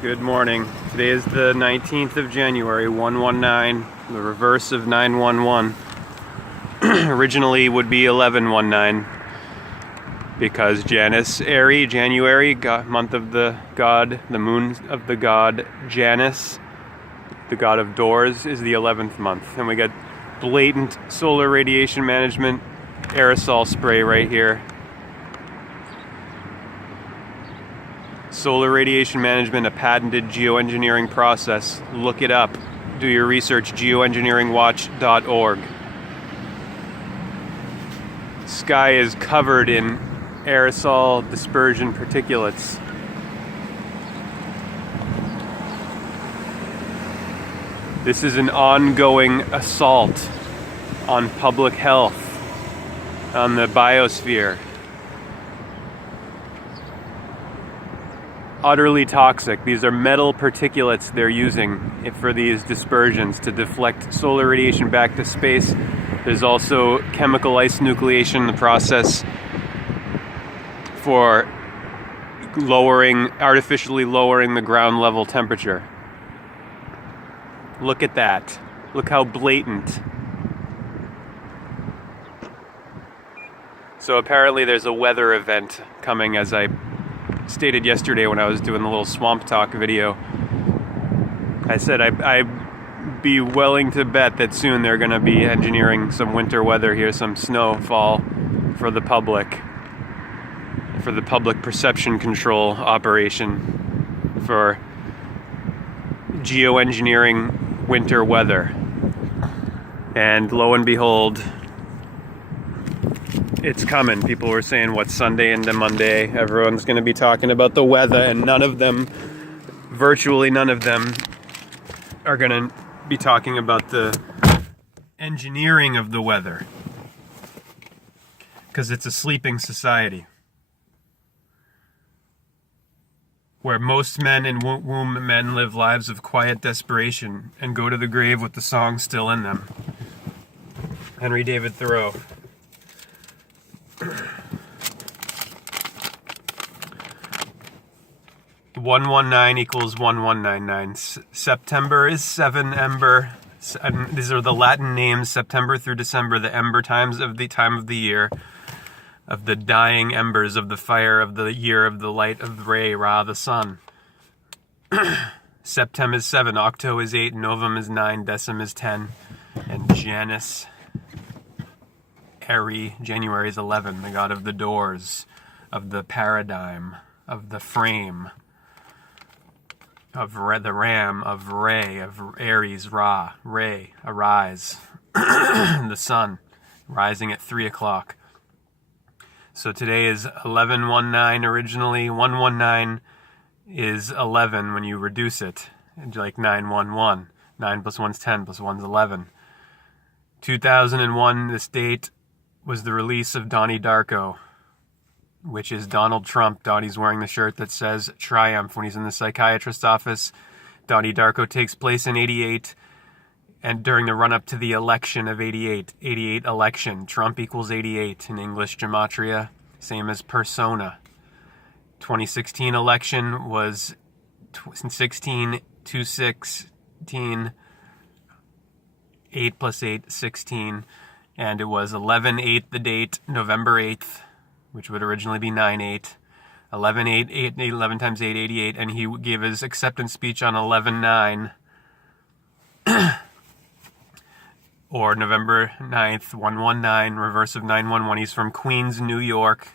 Good morning. Today is the 19th of January, 119, the reverse of 911. Originally would be 1119 because Janus, January, month of the god, the moon of the god Janus, the god of doors, is the 11th month. And we got blatant solar radiation management aerosol spray right here. Solar radiation management, a patented geoengineering process. Look it up. Do your research, geoengineeringwatch.org. Sky is covered in aerosol dispersion particulates. This is an ongoing assault on public health, on the biosphere. Utterly toxic. These are metal particulates they're using for these dispersions to deflect solar radiation back to space. There's also chemical isonucleation, the process for artificially lowering the ground level temperature. Look at that. Look how blatant. So apparently there's a weather event coming, as I stated yesterday when I was doing the little swamp talk video. I said I'd be willing to bet that soon they're going to be engineering some winter weather here, some snowfall for the public perception control operation for geoengineering winter weather. And lo and behold, it's coming. People were saying, what, Sunday into Monday, everyone's going to be talking about the weather, and virtually none of them are going to be talking about the engineering of the weather, because it's a sleeping society where most men in womb men live lives of quiet desperation and go to the grave with the song still in them. Henry David Thoreau. 119 equals 1199. September is 7 ember. And these are the Latin names, September through December, the ember times of the time of the year, of the dying embers of the fire of the year of the light of Re, Ra, the sun. Septem is 7, Octo is 8, Novum is 9, Decim is 10, and Janus, January is 11, the god of the doors, of the paradigm, of the frame, of the ram, of Re, of Aries, Ra, Re, arise, the sun, rising at 3 o'clock. So today is 1119 originally. 119 is 11 when you reduce it, like 911. 9 plus 1 is 10, plus 1 is 11. 2001, this date was the release of Donnie Darko, which is Donald Trump. Donnie's wearing the shirt that says Triumph when he's in the psychiatrist's office. Donnie Darko takes place in 88, and during the run-up to the election of 88 election, Trump equals 88 in English gematria, same as persona. 2016 election was 16, 2, 16, 8 plus 8, 16, and it was 11-8 the date, November 8th, which would originally be 9-8. 11-8, 11 times 8, 88, and he gave his acceptance speech on 11-9, or November 9th, 119, reverse of 911. He's from Queens, New York.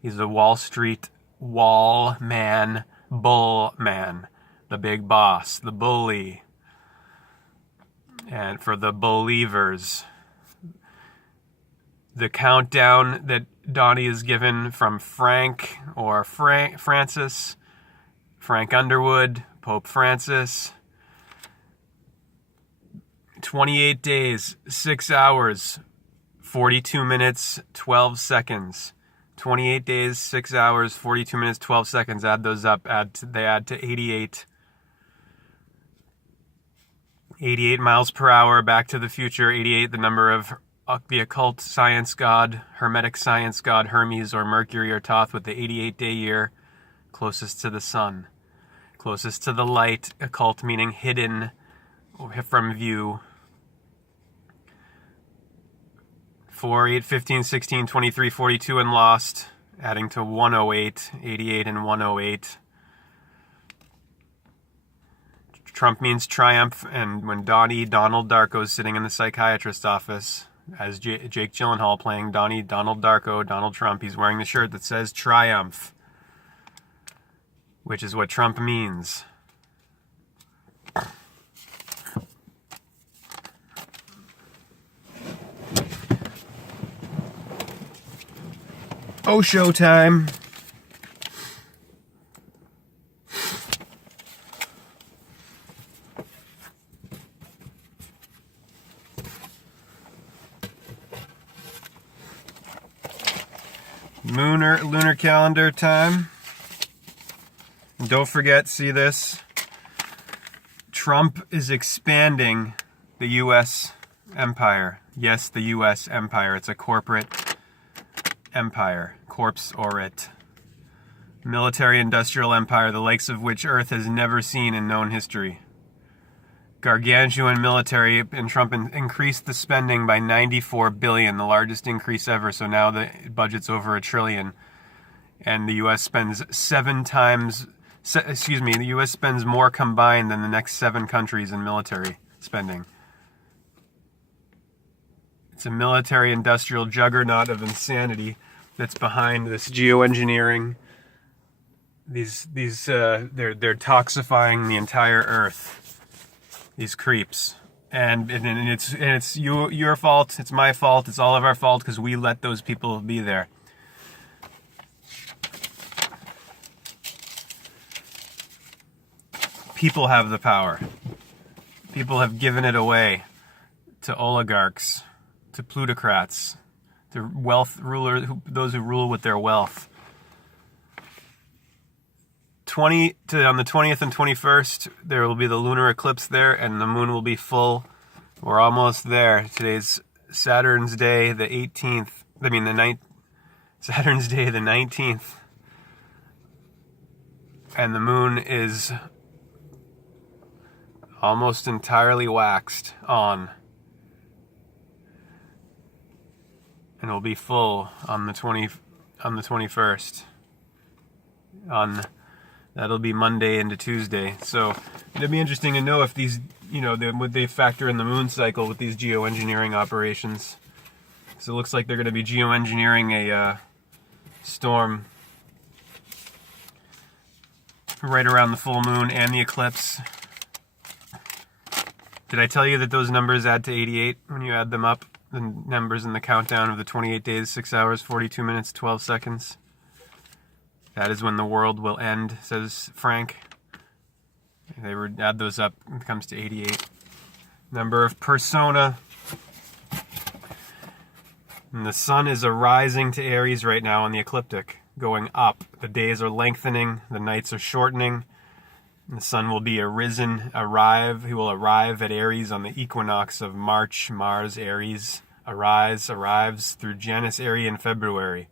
He's a Wall Street wall man, bull man, the big boss, the bully. And for the believers, the countdown that Donnie is given from Francis, Frank Underwood, Pope Francis. 28 days, 6 hours, 42 minutes, 12 seconds. 28 days, 6 hours, 42 minutes, 12 seconds. Add those up. They add to 88. 88 miles per hour, Back to the Future. 88, the number of the occult science god, hermetic science god Hermes or Mercury or Thoth, with the 88-day year closest to the sun. Closest to the light, occult meaning hidden from view. 4, 8, 15, 16, 23, 42 and lost, adding to 108, 88 and 108. Trump means triumph, and when Donnie, Donald Darko, is sitting in the psychiatrist's office, as Jake Gyllenhaal playing Donnie, Donald Darko, Donald Trump, he's wearing the shirt that says triumph, which is what Trump means. Oh, showtime. Lunar calendar time. And don't forget, see this. Trump is expanding the U.S. empire. Yes, the U.S. empire. It's a corporate empire. Corpse orit. Military-industrial empire, the likes of which Earth has never seen in known history. Gargantuan military, and Trump increased the spending by $94 billion, the largest increase ever. So now the budget's over $1 trillion, and the U.S. spends the U.S. spends more combined than the next 7 countries in military spending. It's a military-industrial juggernaut of insanity that's behind this geoengineering. They're toxifying the entire Earth. These creeps, and it's your fault. It's my fault. It's all of our fault because we let those people be there. People have the power. People have given it away to oligarchs, to plutocrats, to wealth rulers, those who rule with their wealth. On the 20th and 21st, there will be the lunar eclipse there, and the moon will be full. We're almost there. Today's Saturn's Day, the 18th. Saturn's Day, the 19th. And the moon is almost entirely waxed on. And will be full on the 21st. That'll be Monday into Tuesday. So it'd be interesting to know if these, would they factor in the moon cycle with these geoengineering operations. So it looks like they're going to be geoengineering a storm right around the full moon and the eclipse. Did I tell you that those numbers add to 88 when you add them up? The numbers in the countdown of the 28 days, 6 hours, 42 minutes, 12 seconds. That is when the world will end, says Frank. They would add those up, it comes to 88. Number of persona. And the sun is arising to Aries right now on the ecliptic, going up. The days are lengthening, the nights are shortening. And the sun will be he will arrive at Aries on the equinox of March. Mars, Aries, arrives through Janus Aries in February.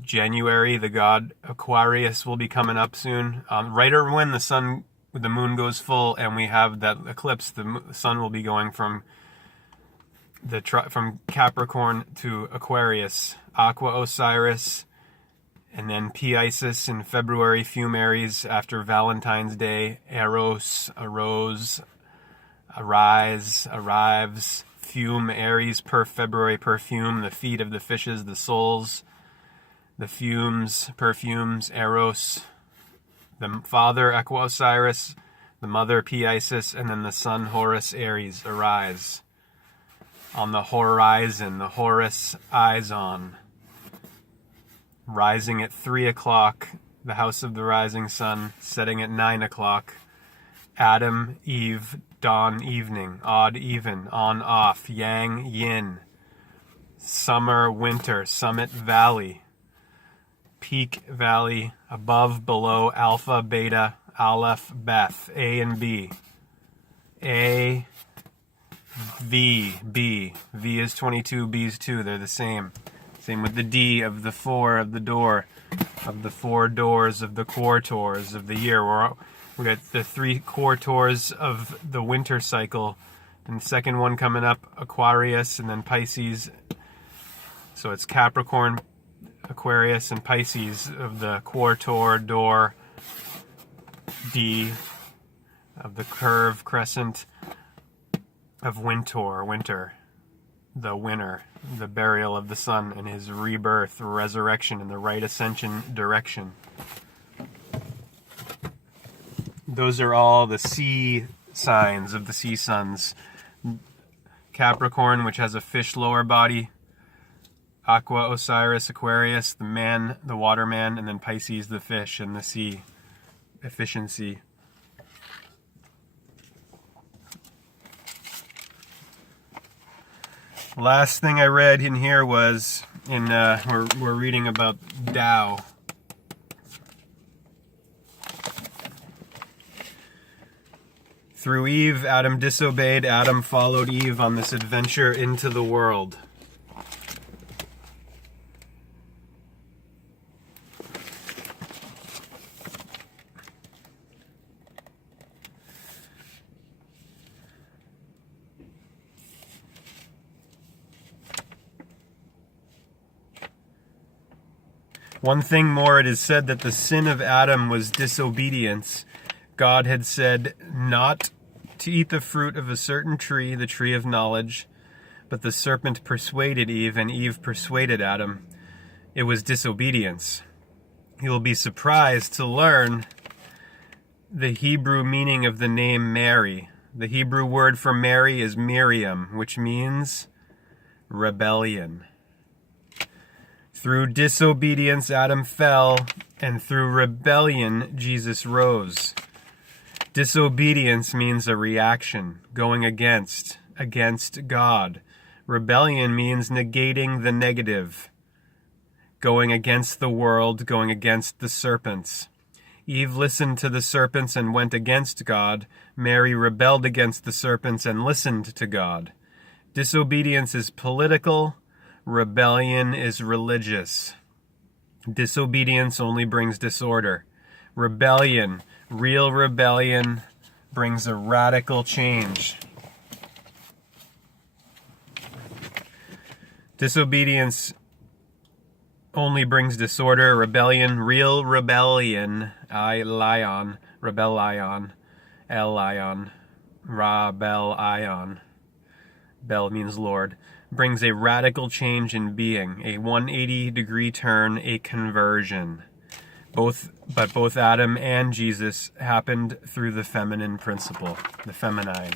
January, the god Aquarius will be coming up soon. Right when the moon goes full, and we have that eclipse, the sun will be going from Capricorn to Aquarius. Aqua Osiris, and then Pisces in February. Fume Aries after Valentine's Day. Eros, arrives. Fume Aries per February. Perfume, the feet of the fishes, the souls. The perfumes, Eros, the father, Aqua Osiris, the mother, Pisces, and then the son, Horus, Aries, arise. On the horizon, the Horus, eyes on. Rising at 3 o'clock, the house of the rising sun, setting at 9 o'clock. Adam, Eve, dawn, evening, odd, even, on, off, yang, yin. Summer, winter, summit, valley. Peak, valley, above, below, alpha, beta, aleph, beth, A and B. A, V, B. V is 22, B is 2. They're the same. Same with the D of the 4 of the door, of the 4 doors of the quartors of the year. We got the 3 quatortors of the winter cycle, and the second one coming up, Aquarius, and then Pisces. So it's Capricorn, Aquarius, and Pisces of the quartor, door, D, of the curve, crescent, of winter, the winter, the burial of the sun, and his rebirth, resurrection, in the right ascension direction. Those are all the sea signs of the sea suns. Capricorn, which has a fish lower body. Aqua, Osiris, Aquarius, the man, the water man, and then Pisces, the fish, and the sea, efficiency. Last thing I read in here was we're reading about Tao. Through Eve, Adam disobeyed. Adam followed Eve on this adventure into the world. One thing more, it is said that the sin of Adam was disobedience. God had said not to eat the fruit of a certain tree, the tree of knowledge, but the serpent persuaded Eve, and Eve persuaded Adam. It was disobedience. You will be surprised to learn the Hebrew meaning of the name Mary. The Hebrew word for Mary is Miriam, which means rebellion. Through disobedience, Adam fell, and through rebellion, Jesus rose. Disobedience means a reaction, going against God. Rebellion means negating the negative, going against the world, going against the serpents. Eve listened to the serpents and went against God. Mary rebelled against the serpents and listened to God. Disobedience is political. Rebellion is religious. Disobedience only brings disorder. Rebellion, real rebellion, brings a radical change. Disobedience only brings disorder. Rebellion, real rebellion, rebellion, L-ion, Ra-bel-ion, bel means Lord, brings a radical change in being, a 180-degree turn, a conversion. Both Adam and Jesus happened through the feminine principle, the feminine,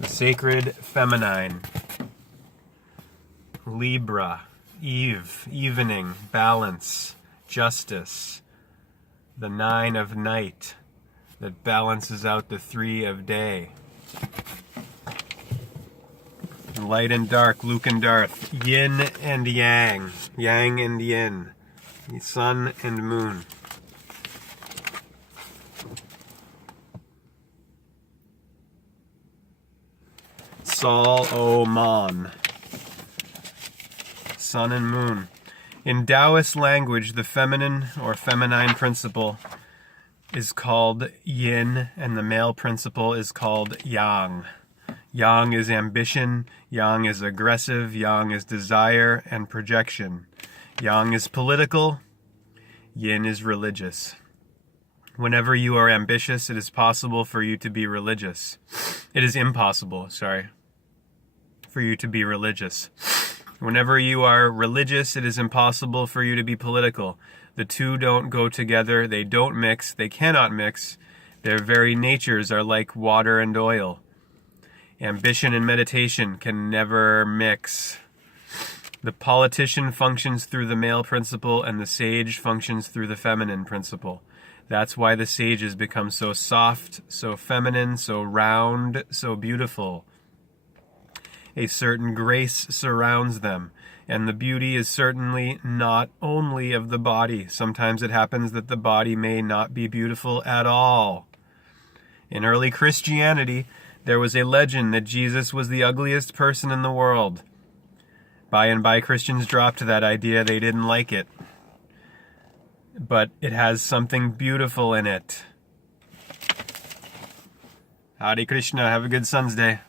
the sacred feminine. Libra, Eve, evening, balance, justice, the 9 of night that balances out the 3 of day. Light and dark, Luke and Darth, yin and yang, yang and yin, sun and moon. Sol-o-man, sun and moon. In Taoist language, the feminine or feminine principle is called yin, and the male principle is called yang. Yang is ambition, yang is aggressive, yang is desire and projection. Yang is political, yin is religious. Whenever you are ambitious, it is possible for you to be religious. It is impossible, for you to be religious. Whenever you are religious, it is impossible for you to be political. The two don't go together, they don't mix, they cannot mix. Their very natures are like water and oil. Ambition and meditation can never mix. The politician functions through the male principle, and the sage functions through the feminine principle. That's why the sages become so soft, so feminine, so round, so beautiful. A certain grace surrounds them, and the beauty is certainly not only of the body. Sometimes it happens that the body may not be beautiful at all. In early Christianity, there was a legend that Jesus was the ugliest person in the world. By and by, Christians dropped that idea. They didn't like it. But it has something beautiful in it. Hare Krishna. Have a good Sun's Day.